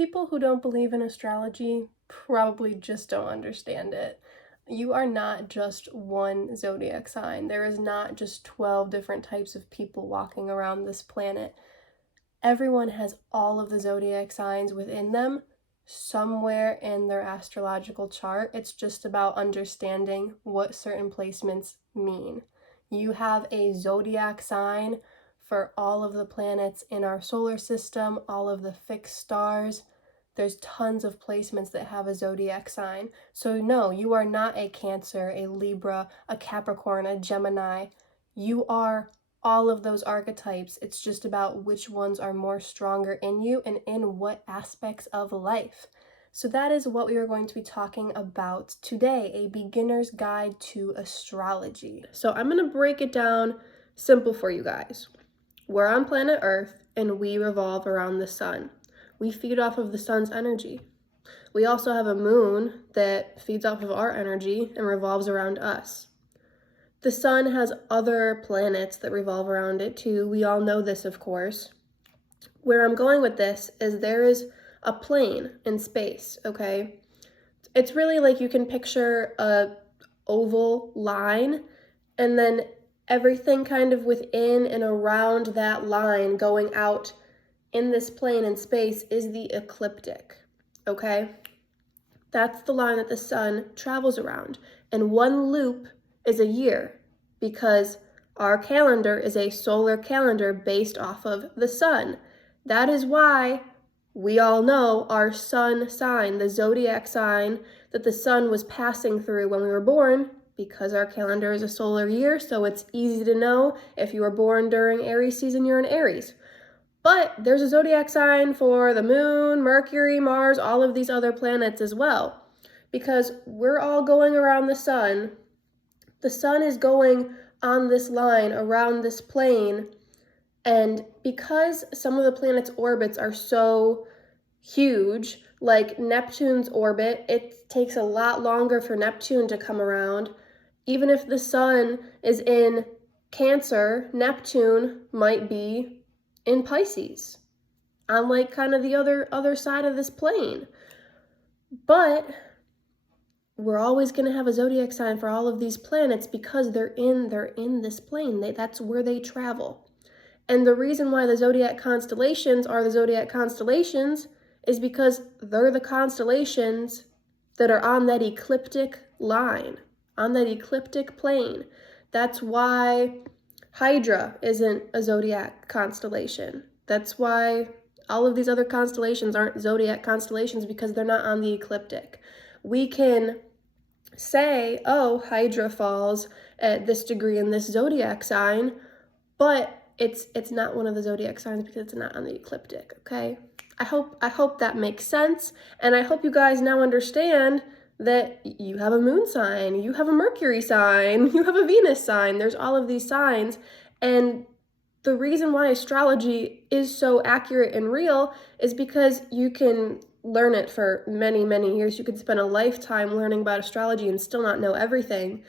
People who don't believe in astrology probably just don't understand it. You are not just one zodiac sign. There is not just 12 different types of people walking around this planet. Everyone has all of the zodiac signs within them somewhere in their astrological chart. It's just about understanding what certain placements mean. You have a zodiac sign for all of the planets in our solar system, all of the fixed stars. There's tons of placements that have a zodiac sign. So no, you are not a Cancer, a Libra, a Capricorn, a Gemini. You are all of those archetypes. It's just about which ones are more stronger in you and in what aspects of life. So that is what we are going to be talking about today, a beginner's guide to astrology. So I'm going to break it down simple for you guys. We're on planet Earth and we revolve around the sun. We feed off of the sun's energy. We also have a moon that feeds off of our energy and revolves around us. The sun has other planets that revolve around it too. We all know this, of course. Where I'm going with this is there is a plane in space, okay? It's really like you can picture a oval line and then everything kind of within and around that line going out in this plane in space is the ecliptic, okay? That's the line that the sun travels around. And one loop is a year because our calendar is a solar calendar based off of the sun. That is why we all know our sun sign, the zodiac sign that the sun was passing through when we were born, because our calendar is a solar year, so it's easy to know if you were born during Aries season, you're an Aries. But there's a zodiac sign for the moon, Mercury, Mars, all of these other planets as well, because we're all going around the sun. The sun is going on this line around this plane, and because some of the planets' orbits are so huge, like Neptune's orbit, it takes a lot longer for Neptune to come around. Even if the sun is in Cancer, Neptune might be in Pisces, on like kind of the other side of this plane. But we're always going to have a zodiac sign for all of these planets because they're in this plane. That's where they travel. And the reason why the zodiac constellations are the zodiac constellations is because they're the constellations that are on that ecliptic line, on that ecliptic plane. That's why Hydra isn't a zodiac constellation. That's why all of these other constellations aren't zodiac constellations, because they're not on the ecliptic. We can say, oh, Hydra falls at this degree in this zodiac sign, but it's not one of the zodiac signs because it's not on the ecliptic, okay? I hope that makes sense, and I hope you guys now understand that you have a moon sign, you have a Mercury sign, you have a Venus sign. There's all of these signs, and the reason why astrology is so accurate and real is because you can learn it for many, many years. You could spend a lifetime learning about astrology and still not know everything,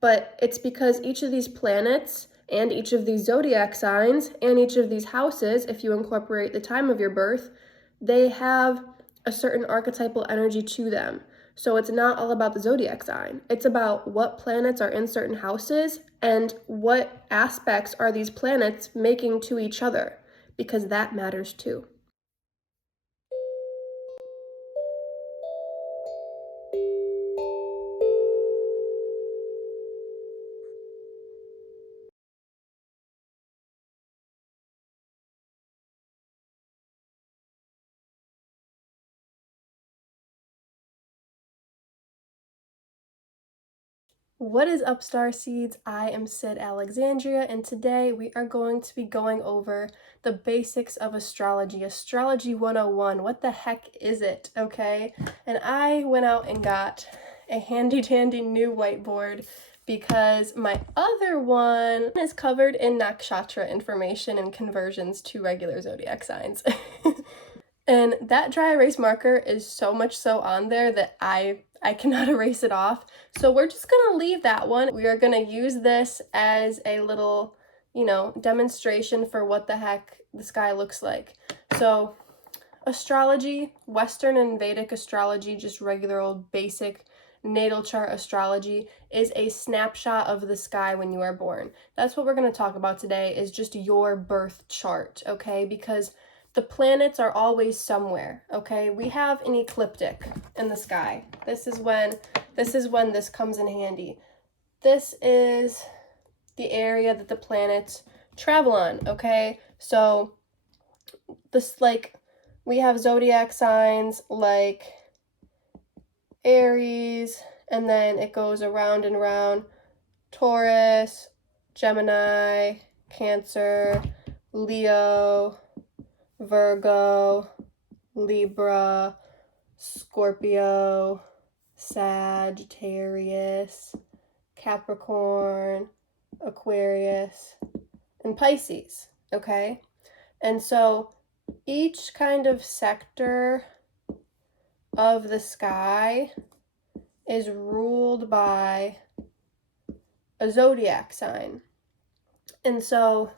but it's because each of these planets and each of these zodiac signs and each of these houses, if you incorporate the time of your birth, they have a certain archetypal energy to them. So it's not all about the zodiac sign. It's about what planets are in certain houses and what aspects are these planets making to each other, because that matters too. What is up, Star Seeds? I am Sydalexandria, and today we are going to be going over the basics of astrology. Astrology 101. What the heck is it, okay? And I went out and got a handy-dandy new whiteboard because my other one is covered in nakshatra information and conversions to regular zodiac signs. And that dry erase marker is so much so on there that I cannot erase it off. So we're just gonna leave that one. We are gonna use this as a little, demonstration for what the heck the sky looks like. So Astrology, Western and Vedic astrology, just regular old basic natal chart astrology, is a snapshot of the sky when you are born. That's what we're going to talk about today, is just your birth chart, okay? Because the planets are always somewhere, okay? We have an ecliptic in the sky. This is when this comes in handy. This is the area that the planets travel on, okay? So this, like, we have zodiac signs like Aries, and then it goes around and around. Taurus, Gemini, Cancer, Leo, Virgo, Libra, Scorpio, Sagittarius, Capricorn, Aquarius, and Pisces, okay? And so each kind of sector of the sky is ruled by a zodiac sign. And so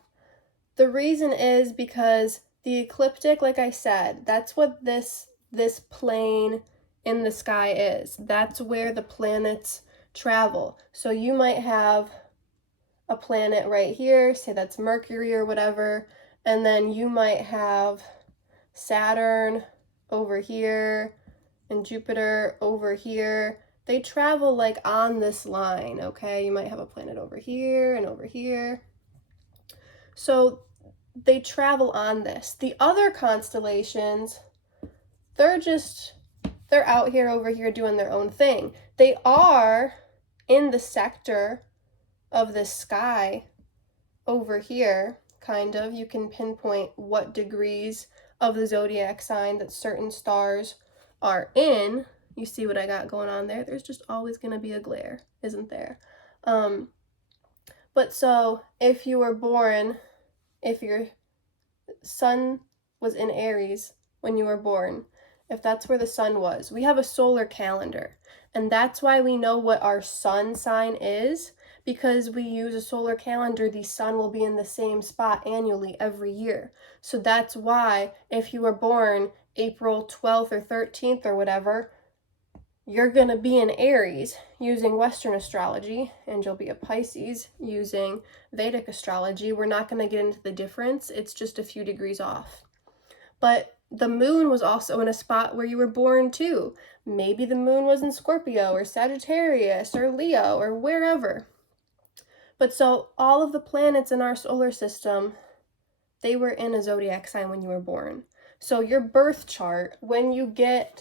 the reason is because the ecliptic, like I said, that's what this plane in the sky is. That's where the planets travel. So you might have a planet right here, say that's Mercury or whatever, and then you might have Saturn over here and Jupiter over here. They travel like on this line, okay? You might have a planet over here and over here. So they travel on this. The other constellations, they're out here over here doing their own thing. They are in the sector of the sky over here, kind of. You can pinpoint what degrees of the zodiac sign that certain stars are in. You see what I got going on there? There's just always going to be a glare, isn't there? But so if you were born, if your sun was in Aries when you were born, if that's where the sun was, we have a solar calendar. And that's why we know what our sun sign is, because we use a solar calendar. The sun will be in the same spot annually every year. So that's why if you were born April 12th or 13th or whatever, you're going to be in Aries using Western astrology, and you'll be a Pisces using Vedic astrology. We're not going to get into the difference. It's just a few degrees off. But the moon was also in a spot where you were born too. Maybe the moon was in Scorpio or Sagittarius or Leo or wherever. But so all of the planets in our solar system, they were in a zodiac sign when you were born. So your birth chart, when you get,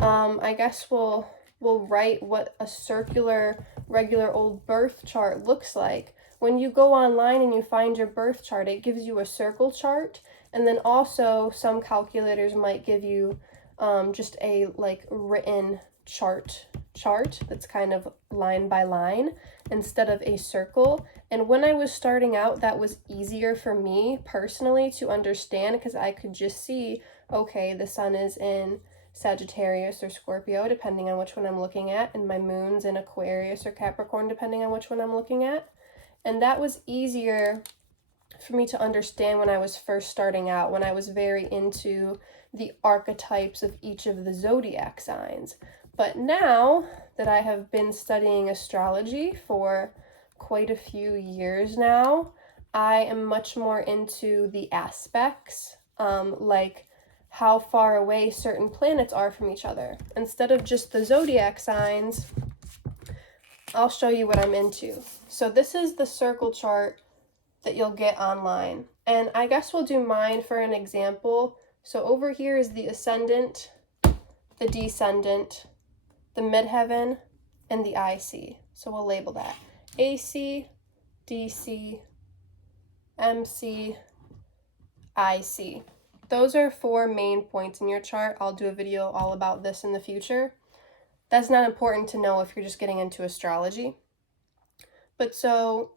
I guess we'll write what a circular, regular old birth chart looks like. When you go online and you find your birth chart, it gives you a circle chart. And then also some calculators might give you just a like written chart that's kind of line by line instead of a circle. And when I was starting out, that was easier for me personally to understand, because I could just see, okay, the sun is in Sagittarius or Scorpio, depending on which one I'm looking at, and my moon's in Aquarius or Capricorn, depending on which one I'm looking at. And that was easier for me to understand when I was first starting out, when I was very into the archetypes of each of the zodiac signs. But now that I have been studying astrology for quite a few years now, I am much more into the aspects, like how far away certain planets are from each other. Instead of just the zodiac signs, I'll show you what I'm into. So this is the circle chart that you'll get online. And I guess we'll do mine for an example. So over here is the ascendant, the descendant, the midheaven, and the IC. So we'll label that AC, DC, MC, IC. Those are 4 main points in your chart. I'll do a video all about this in the future. That's not important to know if you're just getting into astrology. But so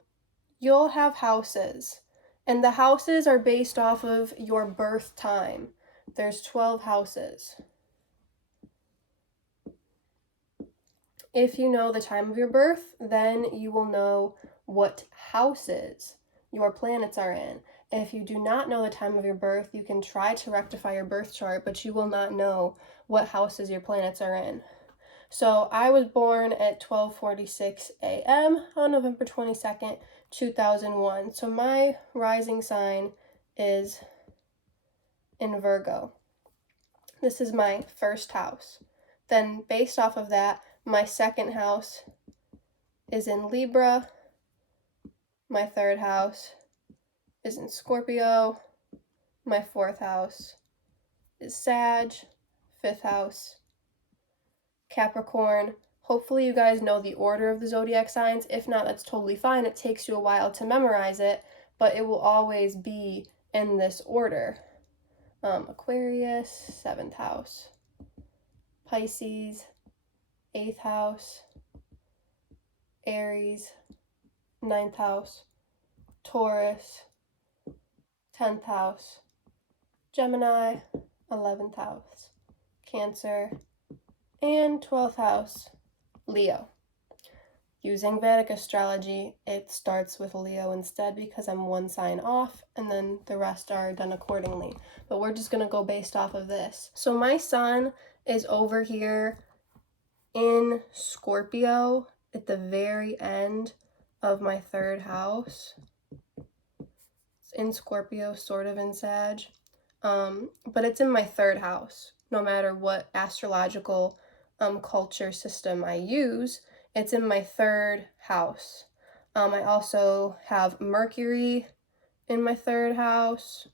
you'll have houses, and the houses are based off of your birth time. There's 12 houses. If you know the time of your birth, then you will know what houses your planets are in. if you do not know the time of your birth, you can try to rectify your birth chart, but you will not know what houses your planets are in. So I was born at 12:46 a.m. on November 22nd, 2001. So my rising sign is in Virgo. This is my first house. Then based off of that, my second house is in Libra. My third house is in Scorpio. My fourth house is Sag. Fifth house, Capricorn. Hopefully you guys know the order of the zodiac signs. If not, that's totally fine. It takes you a while to memorize it, but it will always be in this order. Aquarius, 7th house. Pisces, 8th house. Aries, 9th house. Taurus, 10th house. Gemini, 11th house. Cancer, and 12th house, Leo. Using Vedic astrology, it starts with Leo instead because I'm one sign off, and then the rest are done accordingly. But we're just going to go based off of this. So my sun is over here in Scorpio at the very end of my third house. It's in Scorpio, sort of in Sag. But it's in my third house, no matter what astrological culture system I use. It's in my third house. I also have Mercury in my third house,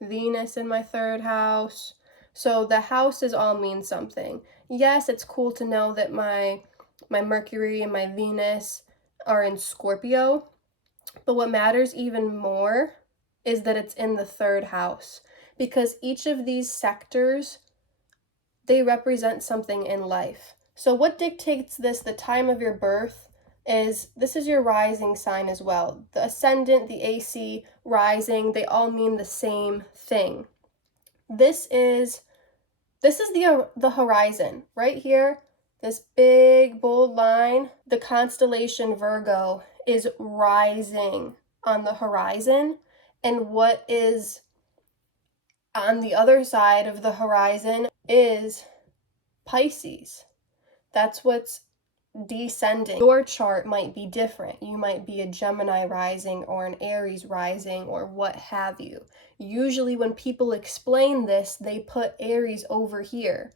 Venus in my third house. So the houses all mean something. Yes, it's cool to know that my Mercury and my Venus are in Scorpio, but what matters even more is that it's in the third house, because each of these sectors, they represent something in life. So what dictates this, the time of your birth, is this is your rising sign as well. The ascendant, the AC, rising, they all mean the same thing. This is the horizon right here. This big bold line, the constellation Virgo is rising on the horizon, and what is on the other side of the horizon is Pisces. That's what's descending. Your chart might be different. You might be a Gemini rising or an Aries rising or what have you. Usually when people explain this, they put Aries over here.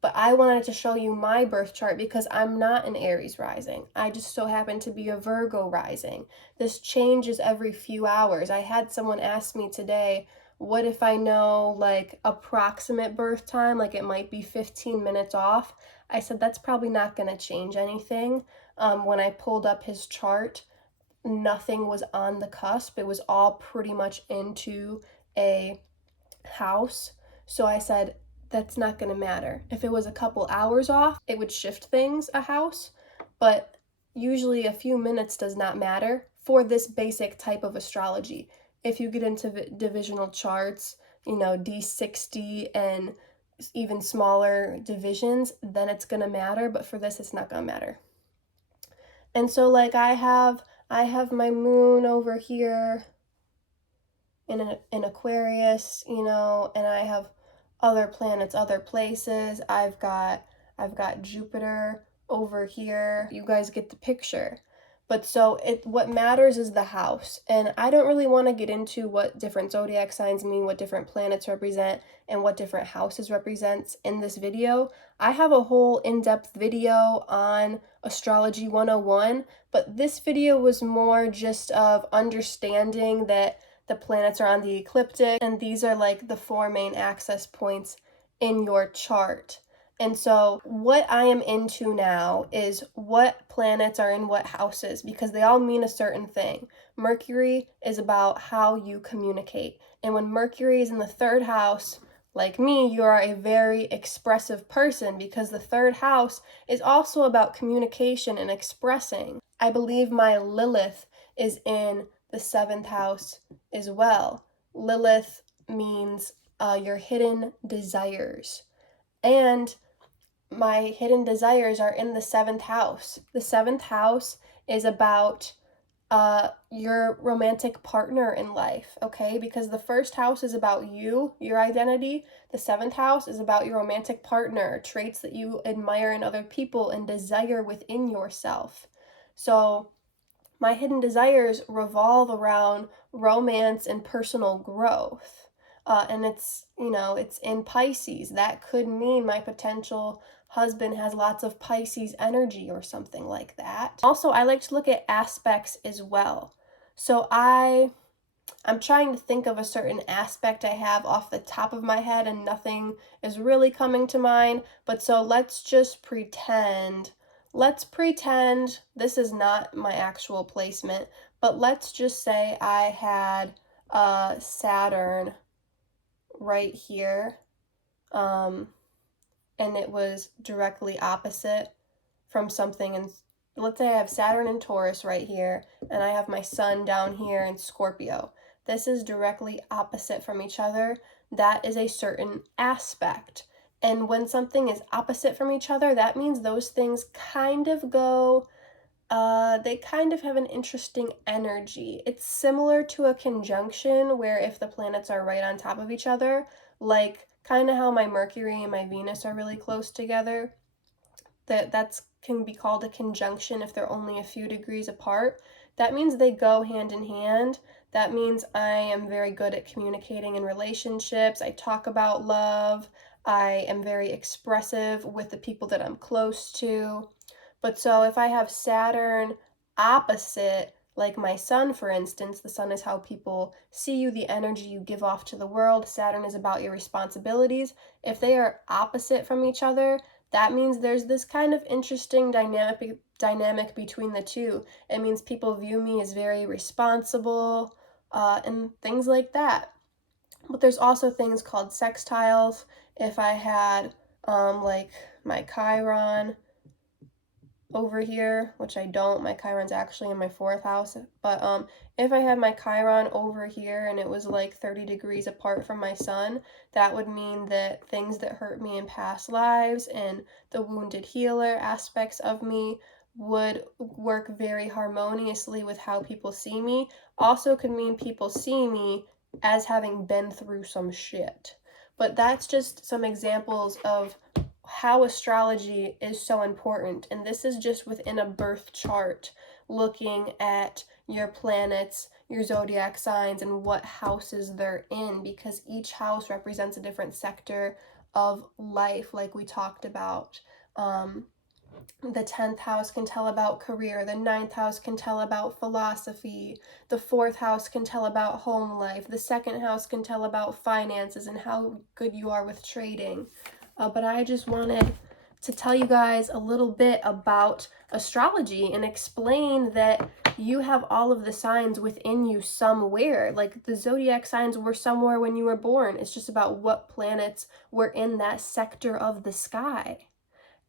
But I wanted to show you my birth chart because I'm not an Aries rising. I just so happen to be a Virgo rising. This changes every few hours. I had someone ask me today, what if I know like approximate birth time, like it might be 15 minutes off? I said, that's probably not going to change anything. When I pulled up his chart, nothing was on the cusp. It was all pretty much into a house. So I said, that's not going to matter. If it was a couple hours off, it would shift things a house, but usually a few minutes does not matter for this basic type of astrology. If you get into divisional charts, D60 and even smaller divisions, then it's going to matter, but for this it's not going to matter. And so like I have my moon over here in Aquarius, and I have other planets, other places. I've got Jupiter over here. You guys get the picture. But so what matters is the house. And I don't really want to get into what different zodiac signs mean, what different planets represent, and what different houses represents in this video. I have a whole in-depth video on Astrology 101, but this video was more just of understanding that the planets are on the ecliptic, and these are like the 4 main access points in your chart. And so what I am into now is what planets are in what houses, because they all mean a certain thing. Mercury is about how you communicate. And when Mercury is in the 3rd house, like me, you are a very expressive person, because the 3rd house is also about communication and expressing. I believe my Lilith is in the 7th house as well. Lilith means your hidden desires. And my hidden desires are in the 7th house. The 7th house is about your romantic partner in life, okay? Because the first house is about you, your identity. The seventh house is about your romantic partner, traits that you admire in other people and desire within yourself. So my hidden desires revolve around romance and personal growth. And it's, it's in Pisces. That could mean my potential husband has lots of Pisces energy or something like that. Also, I like to look at aspects as well. So I'm trying to think of a certain aspect I have off the top of my head and nothing is really coming to mind. But so let's just pretend. Let's pretend this is not my actual placement, but let's just say I had Saturn right here, and it was directly opposite from something. And let's say I have Saturn in Taurus right here, and I have my sun down here in Scorpio. This is directly opposite from each other. That is a certain aspect. And when something is opposite from each other, that means those things kind of go, they kind of have an interesting energy. It's similar to a conjunction where if the planets are right on top of each other, like kind of how my Mercury and my Venus are really close together, that's can be called a conjunction if they're only a few degrees apart. That means they go hand in hand. That means I am very good at communicating in relationships. I talk about love. I am very expressive with the people that I'm close to. But so if I have Saturn opposite, like my sun, for instance, the sun is how people see you, the energy you give off to the world. Saturn is about your responsibilities. If they are opposite from each other, that means there's this kind of interesting dynamic between the two. It means people view me as very responsible, and things like that. But there's also things called sextiles. If I had like my Chiron over here, which I don't, my Chiron's actually in my fourth house, but if I had my Chiron over here and it was like 30 degrees apart from my sun, that would mean that things that hurt me in past lives and the wounded healer aspects of me would work very harmoniously with how people see me. Also could mean people see me as having been through some shit. But that's just some examples of how astrology is so important. And this is just within a birth chart, looking at your planets, your zodiac signs, and what houses they're in, because each house represents a different sector of life, like we talked about. The 10th house can tell about career, the 9th house can tell about philosophy, the 4th house can tell about home life, the 2nd house can tell about finances and how good you are with trading. But I just wanted to tell you guys a little bit about astrology and explain that you have all of the signs within you somewhere. Like the zodiac signs were somewhere when you were born. It's just about what planets were in that sector of the sky.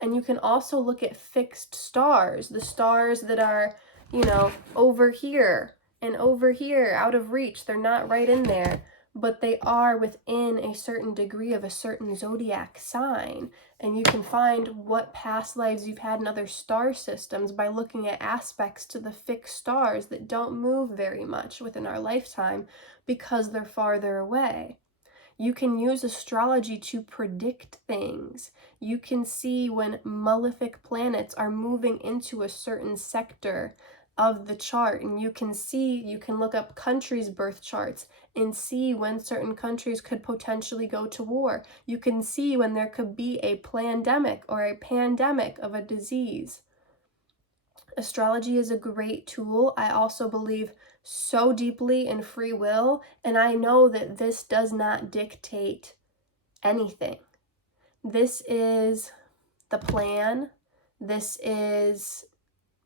And you can also look at fixed stars, the stars that are, over here and over here, out of reach. They're not right in there, but they are within a certain degree of a certain zodiac sign. And you can find what past lives you've had in other star systems by looking at aspects to the fixed stars that don't move very much within our lifetime because they're farther away. You can use astrology to predict things. You can see when malefic planets are moving into a certain sector of the chart, and you can look up countries' birth charts and see when certain countries could potentially go to war. You can see when there could be a plandemic or a pandemic of a disease. Astrology is a great tool. I also believe so deeply in free will, and I know that this does not dictate anything. This is the plan. This is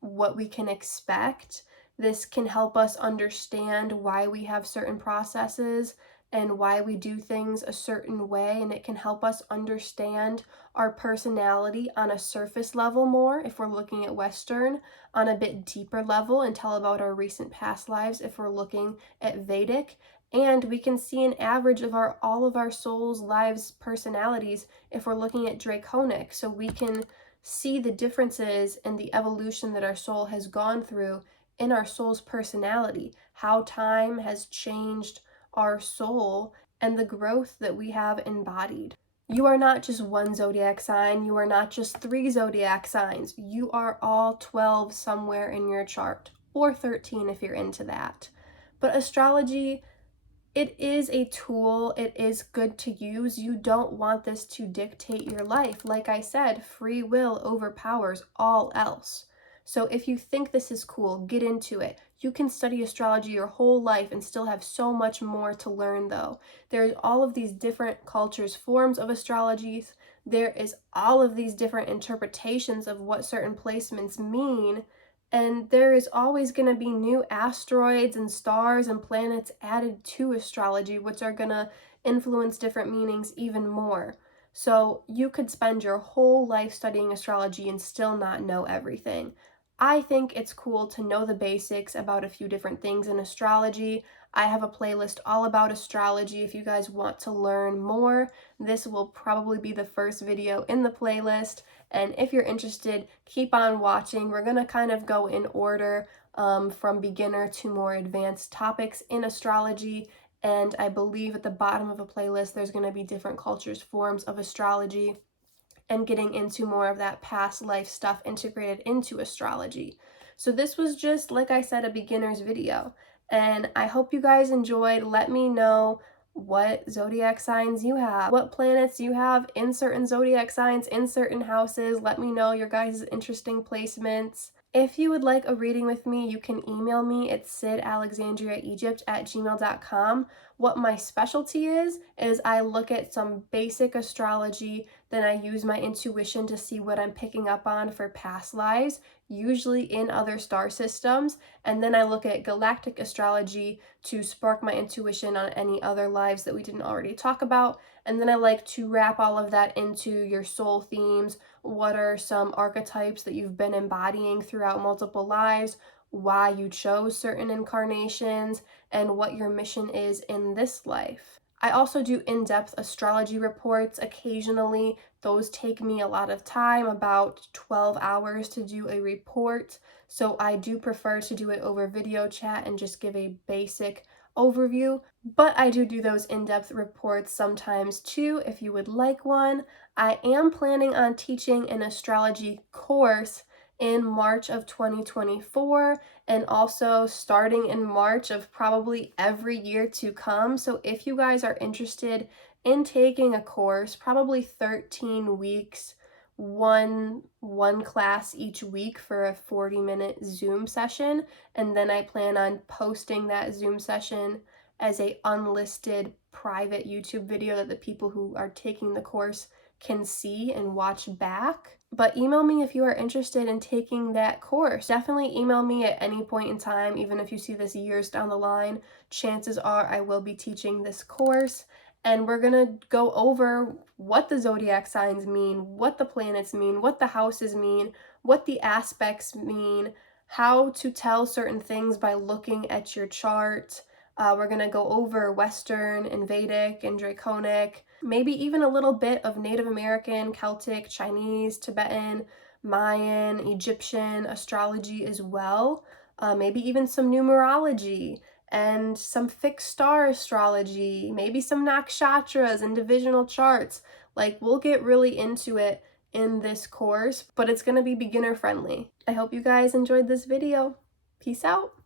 what we can expect. This can help us understand why we have certain processes and why we do things a certain way, and it can help us understand our personality on a surface level more if we're looking at Western, on a bit deeper level, and tell about our recent past lives if we're looking at Vedic. And we can see an average of all of our souls' lives' personalities if we're looking at Draconic, so we can see the differences in the evolution that our soul has gone through in our soul's personality, how time has changed our soul and the growth that we have embodied. You are not just one zodiac sign, you are not just 3 zodiac signs, you are all 12 somewhere in your chart, or 13 if you're into that. But astrology, it is a tool, it is good to use. You don't want this to dictate your life. Like I said, free will overpowers all else. So if you think this is cool, get into it. You can study astrology your whole life and still have so much more to learn though. There's all of these different cultures, forms of astrologies. There is all of these different interpretations of what certain placements mean. And there is always going to be new asteroids and stars and planets added to astrology, which are going to influence different meanings even more. So you could spend your whole life studying astrology and still not know everything. I think it's cool to know the basics about a few different things in astrology. I have a playlist all about astrology if you guys want to learn more. This will probably be the first video in the playlist. And if you're interested, keep on watching. We're going to kind of go in order from beginner to more advanced topics in astrology. And I believe at the bottom of the playlist, there's going to be different cultures, forms of astrology, and getting into more of that past life stuff integrated into astrology. So this was just, like I said, a beginner's video. And I hope you guys enjoyed. Let me know what zodiac signs you have, what planets you have in certain zodiac signs, in certain houses. Let me know your guys' interesting placements. If you would like a reading with me, you can email me at sydalexandriaegypt@gmail.com. What my specialty is I look at some basic astrology, then I use my intuition to see what I'm picking up on for past lives, usually in other star systems, and then I look at galactic astrology to spark my intuition on any other lives that we didn't already talk about, and then I like to wrap all of that into your soul themes. What are some archetypes that you've been embodying throughout multiple lives, why you chose certain incarnations, and what your mission is in this life. I also do in-depth astrology reports occasionally. Those take me a lot of time, about 12 hours to do a report. So I do prefer to do it over video chat and just give a basic overview. But I do those in-depth reports sometimes too if you would like one. I am planning on teaching an astrology course in March of 2024 and also starting in March of probably every year to come. So if you guys are interested in taking a course, probably 13 weeks, one class each week for a 40-minute Zoom session, and then I plan on posting that Zoom session as a unlisted private YouTube video that the people who are taking the course can see and watch back. But email me if you are interested in taking that course. Definitely email me at any point in time, even if you see this years down the line. Chances are I will be teaching this course, and we're gonna go over what the zodiac signs mean, what the planets mean, what the houses mean, what the aspects mean, how to tell certain things by looking at your chart. We're going to go over Western and Vedic and Draconic, maybe even a little bit of Native American, Celtic, Chinese, Tibetan, Mayan, Egyptian astrology as well. Maybe even some numerology and some fixed star astrology, maybe some nakshatras and divisional charts. Like, we'll get really into it in this course, but it's going to be beginner friendly. I hope you guys enjoyed this video. Peace out.